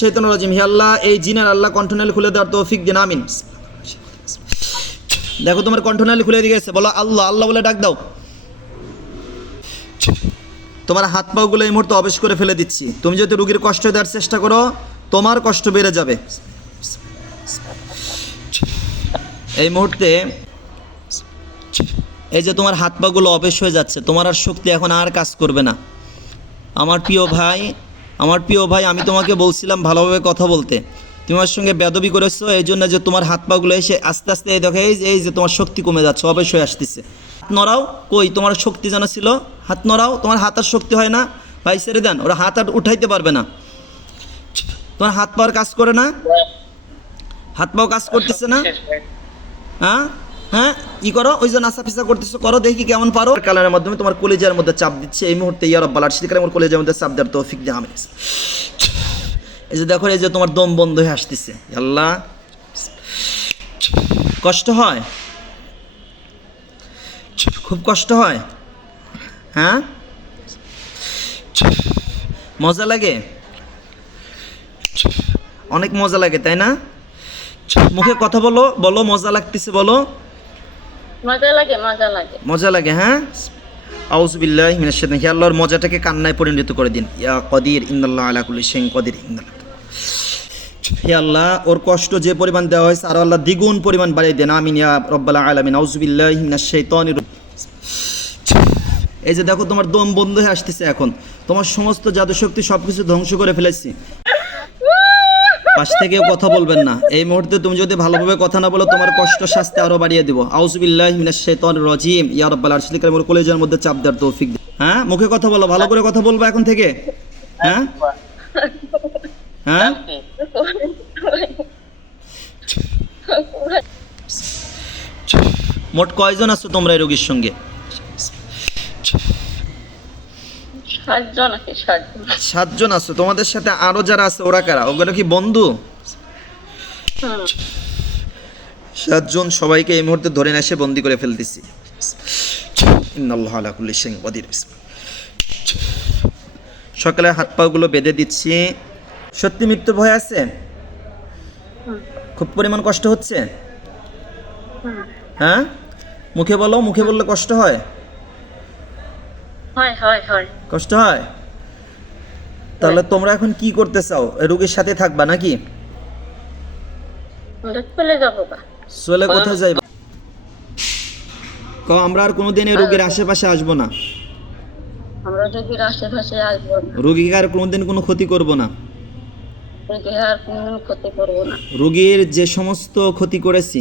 শাইতানির রাজিম। হে আল্লাহ, এই জিনের আল্লাহ কণ্ঠনালী খুলে দেওয়ার তৌফিক দিন, আমিন। দেখো তোমার কণ্ঠনালী খুলে দিয়ে গেছে, বলো আল্লাহ আল্লাহ বলে ডাক দাও। তোমার হাত পাগুলো এই মুহূর্তে অবেশ করে ফেলে দিচ্ছি। তুমি যদি রোগীর কষ্ট দেওয়ার চেষ্টা করো, তোমার কষ্ট বেড়ে যাবে। এই মুহূর্তে এই যে তোমার হাত পাগুলো অবেশ হয়ে যাচ্ছে, তোমার আর শক্তি এখন আর কাজ করবে না। আমার প্রিয় ভাই, আমি তোমাকে বলছিলাম ভালোভাবে কথা বলতে, তুমি আমার সঙ্গে বেয়াদবি করেছো, এই জন্য যে তোমার হাত পাগুলো এসে আস্তে আস্তে এই দেখো এই যে তোমার শক্তি কমে যাচ্ছে, অবেশ হয়ে আসতেছে। হাত নড়াও, কই তোমার শক্তি যেন ছিল, হাত নড়াও, তোমার হাত আর শক্তি হয় না। ভাই ছেড়ে দেন, ওরা হাত আর উঠাইতে পারবে না। তোমার হাত পাওয়ার কাজ করে না, হাত পাও কাজ করতেছে না। হ্যাঁ হ্যাঁ, কি করো, ওই যে নাসা ফিসা করতেছো, করো দেখি কেমন পারো। কালারের মাধ্যমে তোমার কলেজের মধ্যে চাপ দিচ্ছে এই মুহূর্তে। ইয়া রাব্বাল আরশিল কারীম, আমার কলেজের মধ্যে চাপ দেওয়ার তৌফিক দিন, আমিন। এই যে দেখো, এই যে তোমার দম বন্ধ হয়ে আসতেছে। আল্লাহ, কষ্ট হয়, খুব কষ্ট হয়। হ্যাঁ, মজা লাগে, অনেক মজা লাগে, তাই না? মুখে কথা বলো, বলো মজা লাগতেছে, বলো মজা লাগে। হ্যাঁ, আউযু বিল্লাহি মিনাশ শাইতানির রাজিম। আল্লাহর মজাটাকে কান্নায় পরিণত করে দিন। ইয়া কদির ইন্নাল্লাহ আলা কুল্লি শাইইন কদির। হে আল্লাহ, ওর কষ্ট যে পরিমাণ দেওয়া হয়েছে আর আল্লাহ দ্বিগুণ পরিমাণ বাড়িয়ে দেন, আমিন ইয়া রাব্বাল আলামিন। আউযু বিল্লাহি মিনাশ শাইতানির রাজিম। এই যে দেখো তোমার দম বন্ধ হয়ে আসতেছে এখন, তোমার সমস্ত জাদু শক্তি সবকিছু ধ্বংস করে ফেলেছি। পাশ থেকেও কথা বলবেন না। এই মুহূর্তে তুমি যদি ভালোভাবে কথা না বলো, তোমার কষ্ট শাস্তি আরো বাড়িয়ে দিব। আউযু বিল্লাহি মিনাশ শাইতানির রাজিম। ইয়া রাব্বাল আরশিল কারীম, আমার কলেজের মধ্যে চাপ দেওয়ার তৌফিক দিন। হ্যাঁ, মুখে কথা বলো, ভালো করে কথা বলবো এখন থেকে। হ্যাঁ হ্যাঁ, মোট কয়জন আছো তোমরা এই রোগীর সঙ্গে? 7 জন আছো। তোমাদের সাথে আরো যারা আছে ওরা কারা? ওগুলো কি বন্ধু? 7 জন, সবাইকে এই মুহূর্তে ধরে এসে বন্দি করে ফেলতেছি। ইন্নাল্লাহা আলা কুল্লি শাইইন কদির। সকালে হাত পাগুলো বেঁধে দিচ্ছি। সত্যি মৃত্যুর ভয় আছে? খুব পরিমাণ কষ্ট হচ্ছে? হ্যাঁ, মুখে বলো, মুখে বললে কষ্ট হয়? কষ্ট হয়? তাহলে তোমরা এখন কি করতে চাও? রোগীর সাথে থাকবা নাকি? চলে কোথায় যাইবা? আমরা আর কোনোদিন এই রোগীর আশেপাশে আসবো না। রোগীকে আর কোনোদিন কোনো ক্ষতি করবো না। রোগীর যে সমস্ত ক্ষতি করেছি